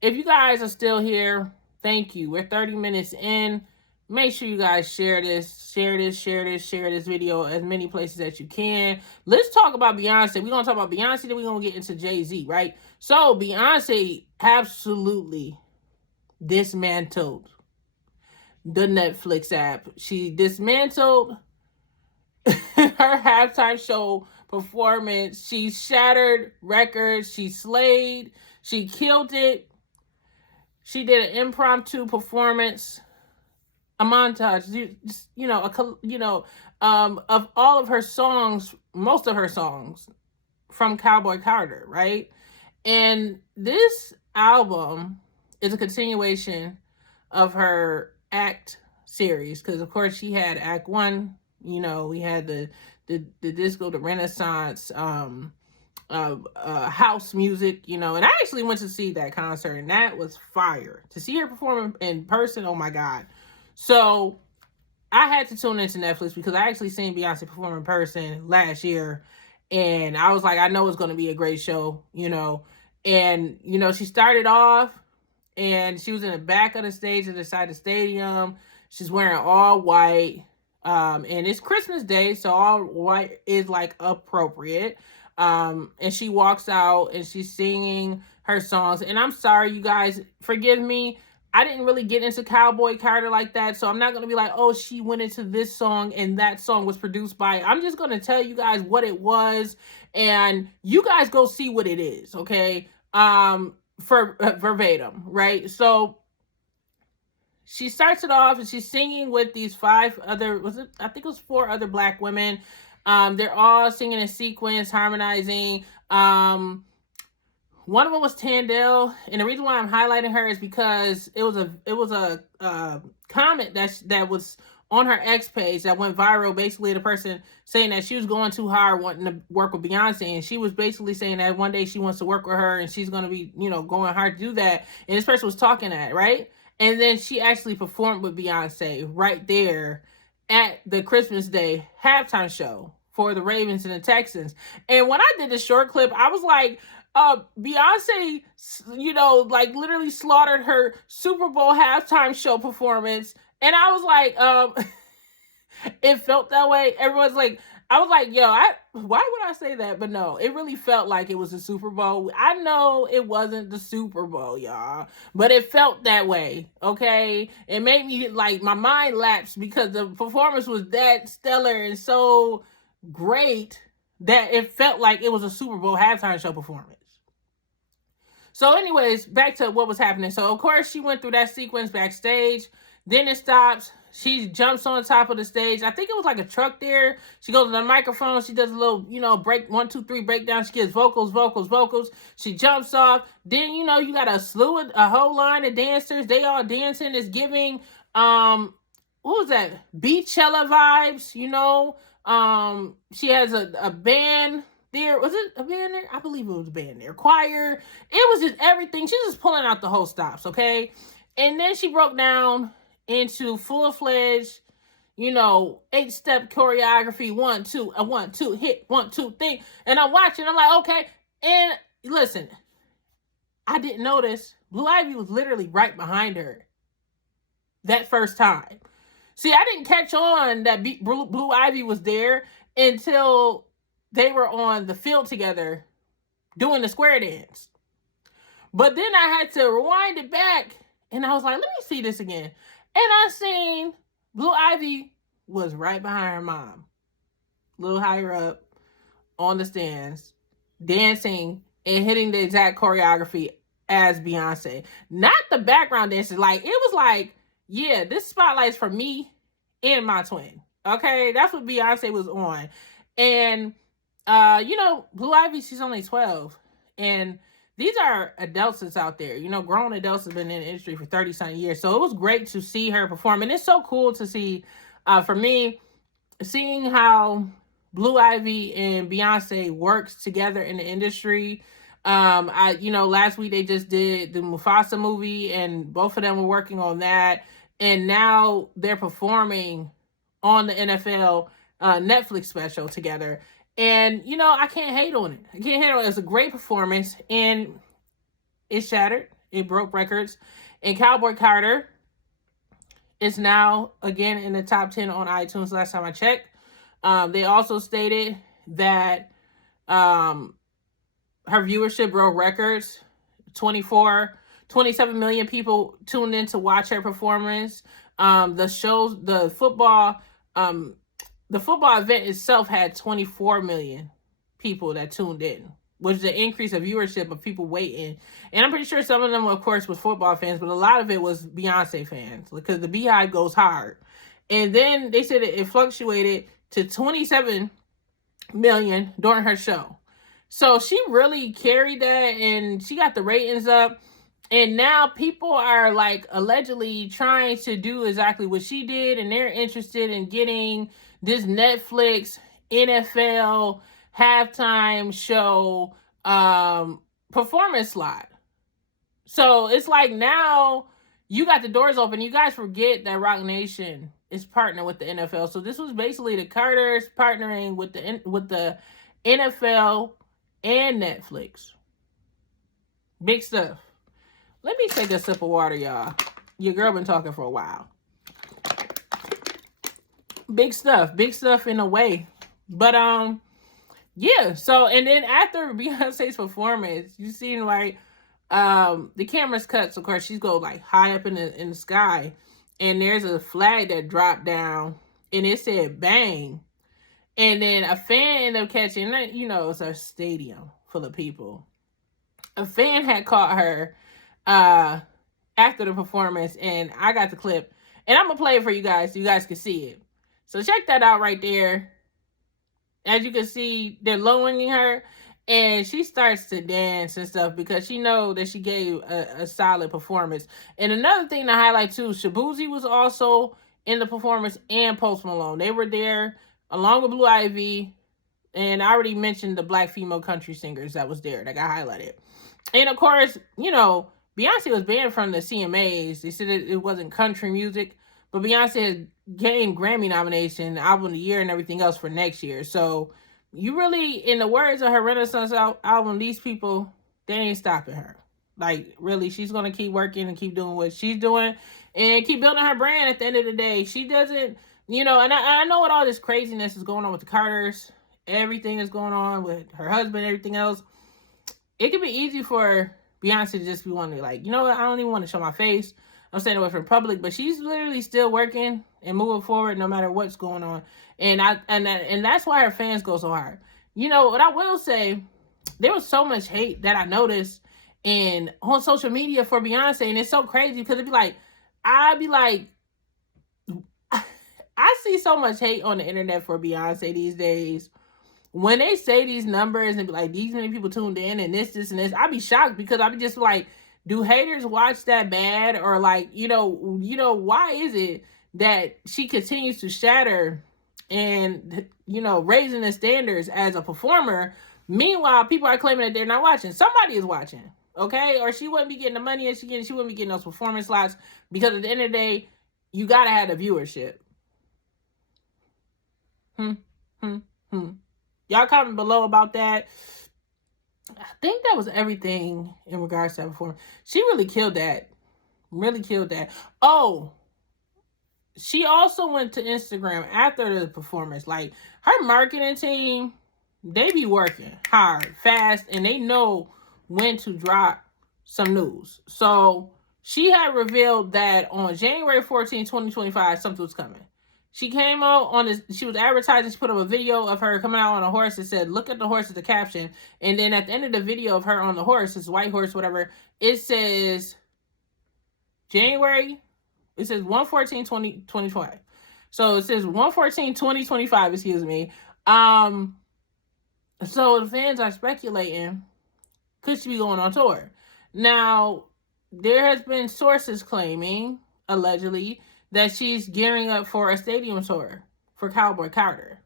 if you guys are still here, thank you. We're 30 minutes in. Make sure you guys share this video as many places as you can. Let's talk about Beyonce. We're going to talk about Beyonce, then we're going to get into Jay-Z, right? So Beyonce absolutely dismantled the Netflix app. She dismantled her halftime show performance. She shattered records. She slayed. She killed it. She did an impromptu performance, a montage, of all of her songs, most of her songs from Cowboy Carter, right? And this album is a continuation of her Act series, because of course she had Act 1, we had the disco, the Renaissance, house music, and I actually went to see that concert, and that was fire. To see her perform in person, oh my God. So I had to tune into Netflix because I actually seen Beyonce perform in person last year, and I was like, I know it's going to be a great show, and she started off, and she was in the back of the stage at the side of the stadium. She's wearing all white, and it's Christmas Day, so all white is like appropriate. And she walks out and she's singing her songs. And I'm sorry, you guys, forgive me. I didn't really get into Cowboy Carter like that, so I'm not going to be like, oh, she went into this song and that song was produced by. I'm just going to tell you guys what it was, and you guys go see what it is, okay? For verbatim, right? So she starts it off and she's singing with these I think it was 4 other Black women. They're all singing in sequence, harmonizing. One of them was Tandell, and the reason why I'm highlighting her is because it was a comment that was on her X page that went viral. Basically, the person saying that she was going too hard wanting to work with Beyonce, and she was basically saying that one day she wants to work with her and she's going to be, going hard to do that. And this person was talking that, right? And then she actually performed with Beyonce right there at the Christmas Day halftime show for the Ravens and the Texans. And when I did the short clip, I was like, Beyonce, literally slaughtered her Super Bowl halftime show performance. And I was like, it felt that way. Everyone's like, I was like, why would I say that? But no, it really felt like it was the Super Bowl. I know it wasn't the Super Bowl, y'all, but it felt that way, okay? It made me, my mind lapsed because the performance was that stellar and so great that it felt like it was a Super Bowl halftime show performance. So anyways, back to what was happening. So, of course, she went through that sequence backstage. Then it stops. She jumps on top of the stage. I think it was like a truck there. She goes to the microphone. She does a little, break, 1, 2, 3 breakdown. She gets vocals. She jumps off. Then, you got a whole line of dancers. They all dancing. It's giving, what was that? Beachella vibes, She has a band there. Was it a band there? I believe it was a band there. Choir. It was just everything. She's just pulling out the whole stops, okay? And then she broke down into full-fledged, 8-step choreography. 1, 2, 1, 2, hit, 1, 2, thing. And I'm watching. I'm like, okay. And listen, I didn't notice Blue Ivy was literally right behind her that first time. See, I didn't catch on that Blue Ivy was there until they were on the field together doing the square dance. But then I had to rewind it back, and I was like, let me see this again. And I seen Blue Ivy was right behind her mom, a little higher up on the stands, dancing and hitting the exact choreography as Beyonce. Not the background dancers. It was like, yeah, this spotlight's for me and my twin. Okay, that's what Beyonce was on. And, Blue Ivy, she's only 12. And these are adults that's out there. Grown adults have been in the industry for 30-something years. So it was great to see her perform. And it's so cool to see, for me, seeing how Blue Ivy and Beyonce works together in the industry. Last week they just did the Mufasa movie, and both of them were working on that. And now they're performing on the NFL Netflix special together. And, I can't hate on it. It's a great performance, and it shattered It broke records. And Cowboy Carter is now again in the top 10 on iTunes last time I checked. They also stated that her viewership broke records. 27 million people tuned in to watch her performance. The football event itself had 24 million people that tuned in, which is an increase of viewership of people waiting. And I'm pretty sure some of them, of course, was football fans, but a lot of it was Beyonce fans because the Beehive goes hard. And then they said it fluctuated to 27 million during her show. So she really carried that, and she got the ratings up. And now people are like allegedly trying to do exactly what she did, and they're interested in getting this Netflix NFL halftime show performance slot. So it's like now you got the doors open. You guys forget that Roc Nation is partnering with the NFL. So this was basically the Carters partnering with the NFL and Netflix. Big stuff. Let me take a sip of water, y'all. Your girl been talking for a while. Big stuff in a way. But yeah, so and then after Beyonce's performance, you seen like the camera's cut, so of course she's go like high up in the sky, and there's a flag that dropped down and it said bang. And then a fan ended up catching it, it's a stadium full of people. A fan had caught her after the performance, and I got the clip, and I'm gonna play it for you guys so you guys can see it. So check that out right there. As you can see, they're lowering her, and she starts to dance and stuff because she knows that she gave a solid performance. And another thing to highlight too, Shabuzi was also in the performance, and Post Malone. They were there along with Blue Ivy, and I already mentioned the black female country singers that was there that got highlighted. And of course, Beyonce was banned from the CMAs. They said it wasn't country music, but Beyonce has gained Grammy nomination, album of the year, and everything else for next year. So you really, in the words of her Renaissance album, these people, they ain't stopping her. Like, really, she's going to keep working and keep doing what she's doing and keep building her brand at the end of the day. She doesn't, and I know what all this craziness is going on with the Carters, everything is going on with her husband, everything else. It could be easy for Beyonce to just be wanting, like, I don't even want to show my face. I'm staying away from public, but she's literally still working and moving forward no matter what's going on. And that's why her fans go so hard. What I will say, there was so much hate that I noticed on social media for Beyonce, and it's so crazy because I'd be like, I see so much hate on the internet for Beyonce these days. When they say these numbers and be like, these many people tuned in and this, and this, I'd be shocked because I'd be just like, do haters watch that bad? Or like, why is it that she continues to shatter and, raising the standards as a performer? Meanwhile, people are claiming that they're not watching. Somebody is watching, okay? Or she wouldn't be getting the money she wouldn't be getting those performance slots, because at the end of the day, you gotta have the viewership. Y'all comment below about that. I think that was everything in regards to that performance. She really killed that. Really killed that. Oh, she also went to Instagram after the performance. Like, her marketing team, they be working hard, fast, and they know when to drop some news. So she had revealed that on January 14, 2025, something was coming. She came out she was advertising, she put up a video of her coming out on a horse that said, "Look at the horse" as the caption. And then at the end of the video of her on the horse, this white horse, whatever, it says January, it says 1/14/2025. So it says 1/14/2025, excuse me. So the fans are speculating, could she be going on tour? Now, there has been sources claiming, allegedly, that she's gearing up for a stadium tour for Cowboy Carter.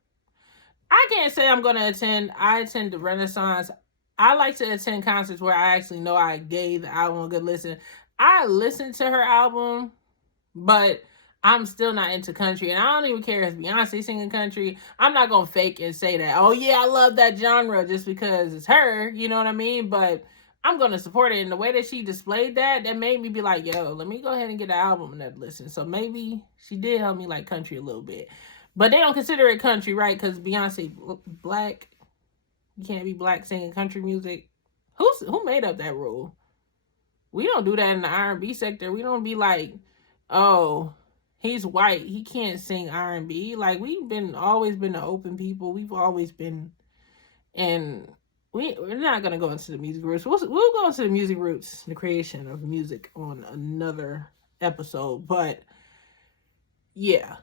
I can't say I'm going to attend. I attend the Renaissance. I like to attend concerts where I actually know I gave the album a good listen. I listened to her album, but I'm still not into country. And I don't even care if Beyonce singing country. I'm not going to fake and say that, oh yeah, I love that genre just because it's her. You know what I mean? But I'm gonna support it. And the way that she displayed that made me be like, yo, let me go ahead and get an album and listen. So maybe she did help me like country a little bit. But they don't consider it country, right? Because Beyonce black. You can't be black singing country music. Who made up that rule? We don't do that in the R&B sector. We don't be like, oh, he's white, he can't sing R&B. Like, always been the open people. We've always been, and we're not gonna go into the music roots. We'll go into the music roots, the creation of music on another episode. But yeah,